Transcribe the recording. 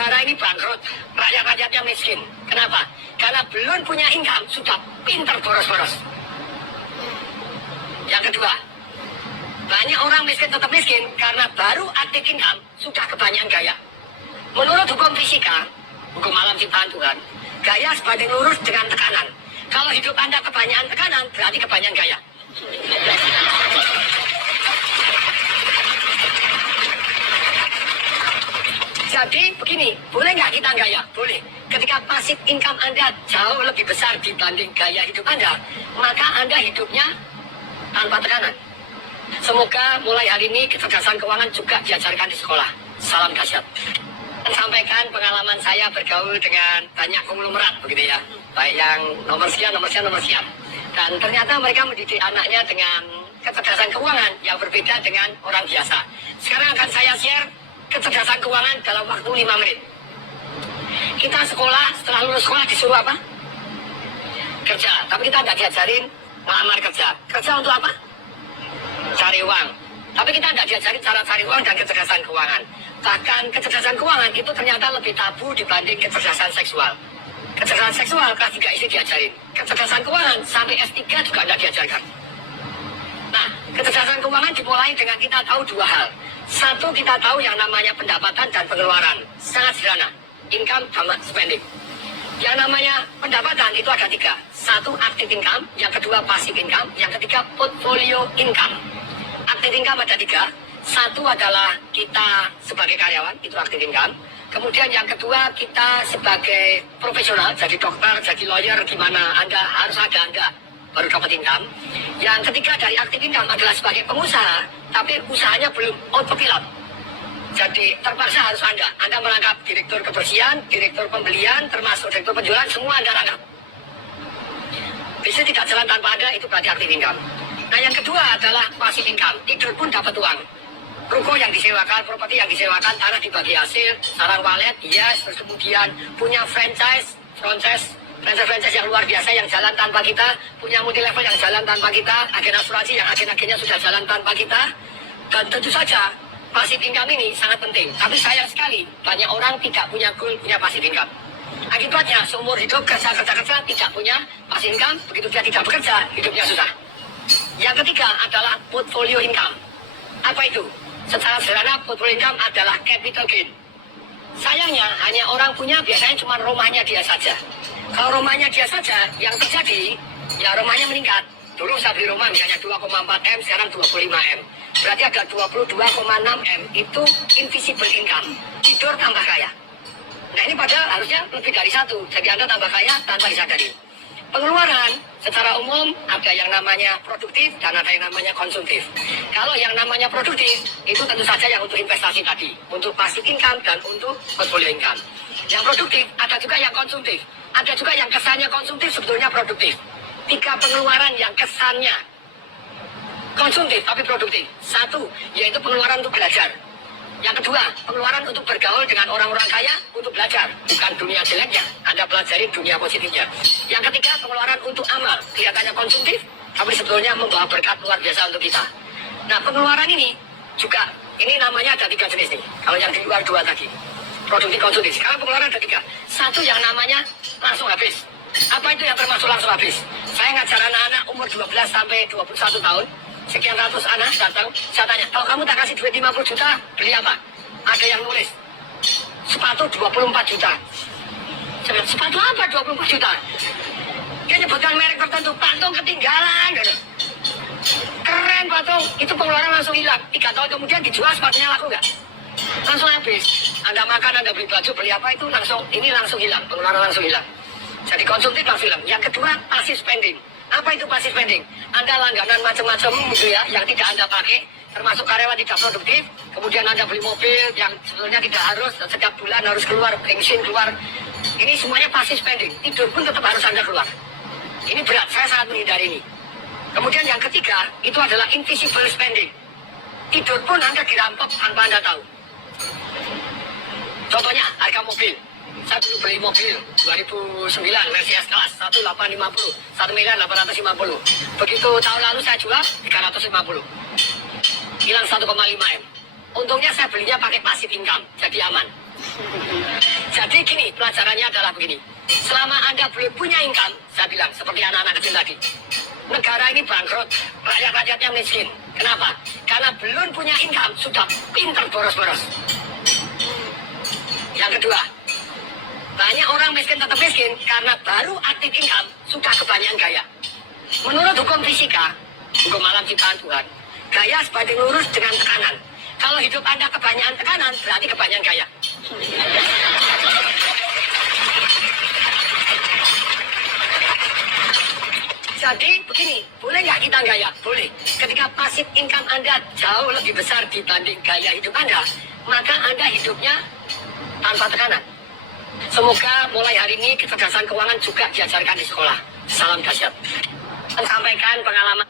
negara ini bangkrut, rakyat-rakyatnya miskin. Kenapa? Karena belum punya income, sudah pinter boros-boros. Yang kedua, banyak orang miskin tetap miskin karena baru aktif income, sudah kebanyakan gaya. Menurut hukum fisika, hukum alam ciptaan Tuhan, gaya sebanding lurus dengan tekanan. Kalau hidup Anda kebanyakan tekanan, berarti kebanyakan gaya. Jadi begini, boleh nggak kita gaya? Boleh. Ketika pasif income Anda jauh lebih besar dibanding gaya hidup Anda, maka Anda hidupnya tanpa tekanan. Semoga mulai hari ini kecerdasan keuangan juga diajarkan di sekolah. Salam dahsyat. Sampaikan pengalaman saya bergaul dengan banyak konglomerat begitu ya. Baik yang nomor sekian. Dan ternyata mereka mendidik anaknya dengan kecerdasan keuangan yang berbeda dengan orang biasa. Sekarang akan saya share kecerdasan keuangan dalam waktu 5 menit. Kita sekolah, setelah lulus sekolah disuruh apa? Kerja. Tapi kita nggak diajarin melamar kerja. Kerja untuk apa? Cari uang. Tapi kita tidak diajarin cara cari uang dan kecerdasan keuangan. Bahkan kecerdasan keuangan itu ternyata lebih tabu dibanding kecerdasan seksual. Kecerdasan seksual kelas 3 SD diajarin. Kecerdasan keuangan sampai S3 juga tidak diajarkan. Nah, kecerdasan keuangan dimulai dengan kita tahu dua hal. Satu, kita tahu yang namanya pendapatan dan pengeluaran. Sangat sederhana. Income sama spending. Yang namanya pendapatan itu ada 3. Satu, active income. Yang kedua, passive income. Yang ketiga, portfolio income. Active income ada 3. Satu adalah kita sebagai karyawan, itu active income. Kemudian yang kedua, kita sebagai profesional, jadi dokter, jadi lawyer, gimana Anda harus ada Anda baru dapat income. Yang ketiga dari active income adalah sebagai pengusaha, tapi usahanya belum autopilot. Jadi terpaksa harus Anda merangkap direktur kebersihan, direktur pembelian, termasuk direktur penjualan, semua Anda rangkap. Bisnis tidak jalan tanpa Anda, itu berarti active income. Nah yang kedua adalah passive income, tidur pun dapat uang. Ruko yang disewakan, properti yang disewakan, tanah dibagi hasil, sarang walet, yes, terus kemudian punya franchise yang luar biasa yang jalan tanpa kita, punya multi level yang jalan tanpa kita, agen asuransi yang agen-agennya sudah jalan tanpa kita, dan tentu saja passive income ini sangat penting. Tapi sayang sekali banyak orang tidak punya goal, punya passive income. Akibatnya seumur hidup kerja tidak punya passive income, begitu dia tidak bekerja, hidupnya susah. Yang ketiga adalah portfolio income. Apa itu? Secara sederhana, portfolio income adalah capital gain. Sayangnya hanya orang punya biasanya cuma rumahnya dia saja. Kalau rumahnya dia saja, yang terjadi ya rumahnya meningkat. Dulu saya beli rumah misalnya 2,4 M, sekarang 25 M. Berarti ada 22,6 M. Itu invisible income. Tidur tambah kaya. Nah ini padahal harusnya lebih dari 1. Jadi Anda tambah kaya tanpa disadari. Pengeluaran secara umum ada yang namanya produktif dan ada yang namanya konsumtif. Kalau yang namanya produktif itu tentu saja yang untuk investasi tadi, untuk passive income dan untuk portfolio income. Yang produktif ada juga yang konsumtif, ada juga yang kesannya konsumtif sebetulnya produktif. 3 pengeluaran yang kesannya konsumtif tapi produktif. 1 yaitu pengeluaran untuk belajar. Yang kedua, pengeluaran untuk bergaul dengan orang-orang kaya untuk belajar. Bukan dunia jeleknya, Anda pelajari dunia positifnya. Yang ketiga, pengeluaran untuk amal. Kelihatannya konsumtif, tapi sebetulnya membawa berkat luar biasa untuk kita. Nah, pengeluaran ini juga, ini namanya ada 3 jenis nih. Kalau yang di luar 2 tadi, produktif konsumtif. Sekarang pengeluaran ada 3. 1 yang namanya langsung habis. Apa itu yang termasuk langsung habis? Saya ngajar anak-anak umur 12 sampai 21 tahun. Sekian ratus anak datang, saya tanya, kalau kamu tak kasih duit 50 juta, beli apa? Ada yang nulis, sepatu 24 juta. Saya bilang, sepatu apa 24 juta? Dia nyebutkan merek tertentu, Patung ketinggalan. Keren Patung, itu pengeluaran langsung hilang. 3 tahun kemudian dijual sepatunya laku nggak? Langsung habis. Anda makan, Anda beli baju, beli apa itu langsung, ini langsung hilang, pengeluaran langsung hilang. Jadi konsumtif langsung hilang. Yang kedua, passive spending. Apa itu passive spending? Anda langganan macam-macam gitu ya, yang tidak Anda pakai, termasuk karyawan tidak produktif, kemudian Anda beli mobil yang sebetulnya tidak harus, setiap bulan harus keluar, bensin keluar. Ini semuanya passive spending, tidur pun tetap harus Anda keluar. Ini berat, saya sangat menghindari ini. Kemudian yang ketiga, itu adalah invisible spending. Tidur pun Anda dirampok tanpa Anda tahu. Contohnya, harga mobil. Saya dulu beli mobil 2009 Mercy S-Class 1850 1.850.000. Begitu tahun lalu saya jual 350. Hilang 1,5 M. Untungnya saya belinya pakai passive income, jadi aman. begini, pelajarannya adalah begini. Selama Anda belum punya income, saya bilang, seperti anak-anak kecil tadi, negara ini bangkrut, rakyat-rakyatnya miskin. Kenapa? Karena belum punya income, sudah pinter boros-boros. Yang kedua, banyak orang miskin tetap miskin karena baru aktif income, sudah kebanyakan gaya. Menurut hukum fisika, hukum alam ciptaan Tuhan, gaya sebanding lurus dengan tekanan. Kalau hidup Anda kebanyakan tekanan, berarti kebanyakan gaya. Jadi begini, boleh nggak kita gaya? Boleh. Ketika pasif income Anda jauh lebih besar dibanding gaya hidup Anda, maka Anda hidupnya tanpa tekanan. Semoga mulai hari ini kecerdasan keuangan juga diajarkan di sekolah. Salam dahsyat. Sampaikan pengalaman.